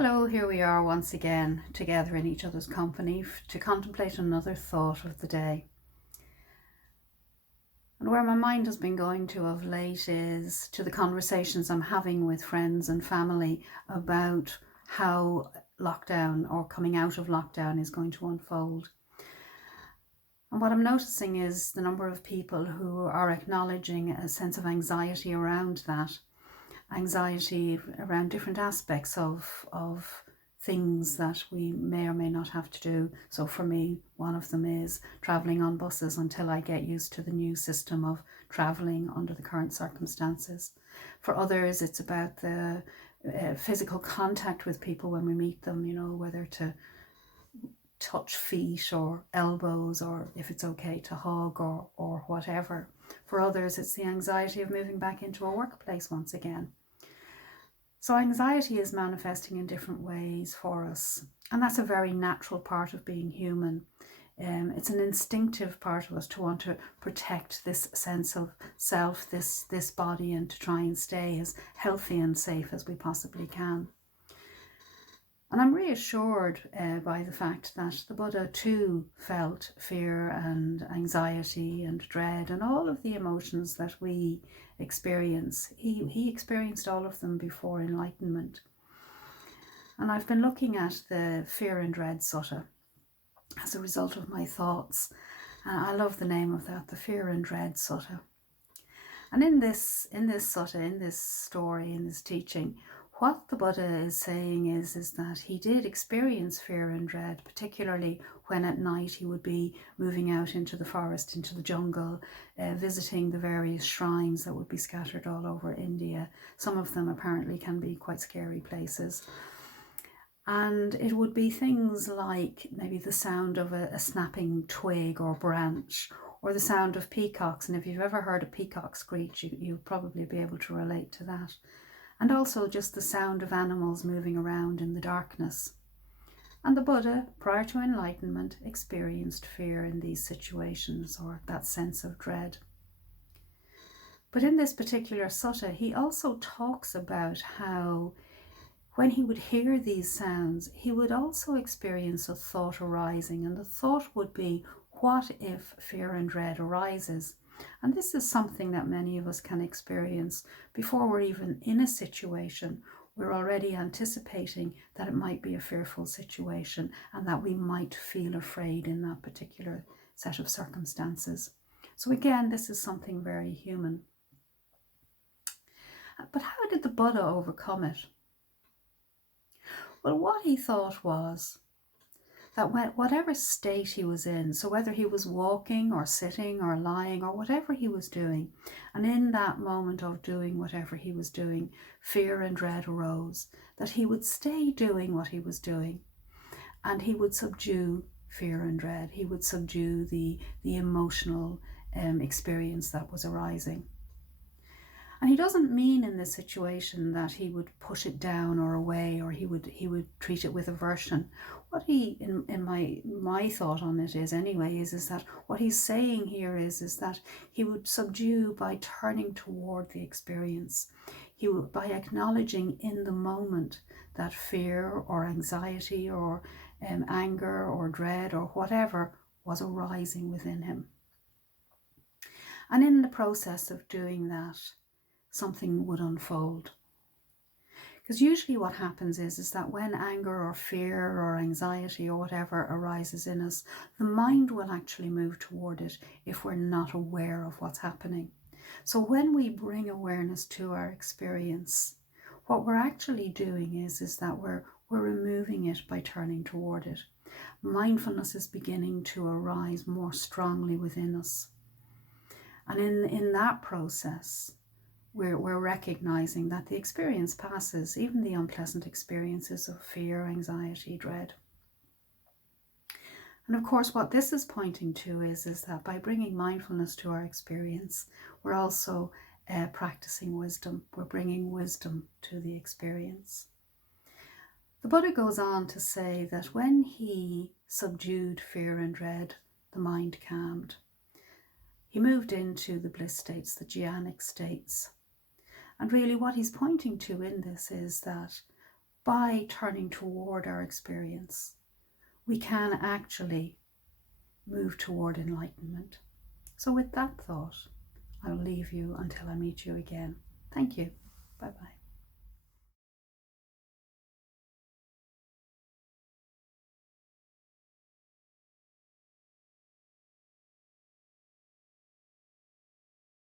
Hello, here we are once again together in each other's company to contemplate another thought of the day. And where my mind has been going to of late is to the conversations I'm having with friends and family about how lockdown or coming out of lockdown is going to unfold. And what I'm noticing is the number of people who are acknowledging a sense of anxiety around that. Anxiety around different aspects of things that we may or may not have to do. So for me, one of them is travelling on buses until I get used to the new system of travelling under the current circumstances. For others, it's about the physical contact with people when we meet them, whether to touch feet or elbows, or if it's okay to hug or whatever. For others, it's the anxiety of moving back into a workplace once again. So anxiety is manifesting in different ways for us, and that's a very natural part of being human. It's an instinctive part of us to want to protect this sense of self, this body, and to try and stay as healthy and safe as we possibly can. And I'm reassured by the fact that the Buddha too felt fear and anxiety and dread and all of the emotions that we experience. He experienced all of them before enlightenment. And I've been looking at the Fear and Dread Sutta as a result of my thoughts. I love the name of that, the Fear and Dread Sutta. And in this sutta, in this story, in this teaching, what the Buddha is saying is that he did experience fear and dread, particularly when at night he would be moving out into the forest, into the jungle, visiting the various shrines that would be scattered all over India. Some of them apparently can be quite scary places. And it would be things like maybe the sound of a snapping twig or branch, or the sound of peacocks. And if you've ever heard a peacock screech, you'll probably be able to relate to that. And also just the sound of animals moving around in the darkness. And the Buddha, prior to enlightenment, experienced fear in these situations, or that sense of dread. But in this particular sutta, he also talks about how when he would hear these sounds, he would also experience a thought arising, and the thought would be, what if fear and dread arises? And this is something that many of us can experience before we're even in a situation. We're already anticipating that it might be a fearful situation and that we might feel afraid in that particular set of circumstances. So again, this is something very human. But how did the Buddha overcome it? Well, what he thought was that whatever state he was in, so whether he was walking or sitting or lying or whatever he was doing, and in that moment of doing whatever he was doing, fear and dread arose, that he would stay doing what he was doing, and he would subdue fear and dread. He would subdue the emotional experience that was arising. And he doesn't mean in this situation that he would push it down or away, or he would treat it with aversion. What he, in my thought on it is anyway, is that what he's saying here is that he would subdue by turning toward the experience. He would, by acknowledging in the moment that fear or anxiety or anger or dread or whatever was arising within him. And in the process of doing that, something would unfold. Because usually what happens is that when anger or fear or anxiety or whatever arises in us, the mind will actually move toward it if we're not aware of what's happening. So when we bring awareness to our experience, what we're actually doing is that we're removing it by turning toward it. Mindfulness is beginning to arise more strongly within us. And in that process, we're recognizing that the experience passes, even the unpleasant experiences of fear, anxiety, dread. And of course, what this is pointing to is that by bringing mindfulness to our experience, we're also practicing wisdom. We're bringing wisdom to the experience. The Buddha goes on to say that when he subdued fear and dread, the mind calmed. He moved into the bliss states, the jhanic states. And really what he's pointing to in this is that by turning toward our experience, we can actually move toward enlightenment. So with that thought, I'll leave you until I meet you again. Thank you. Bye-bye.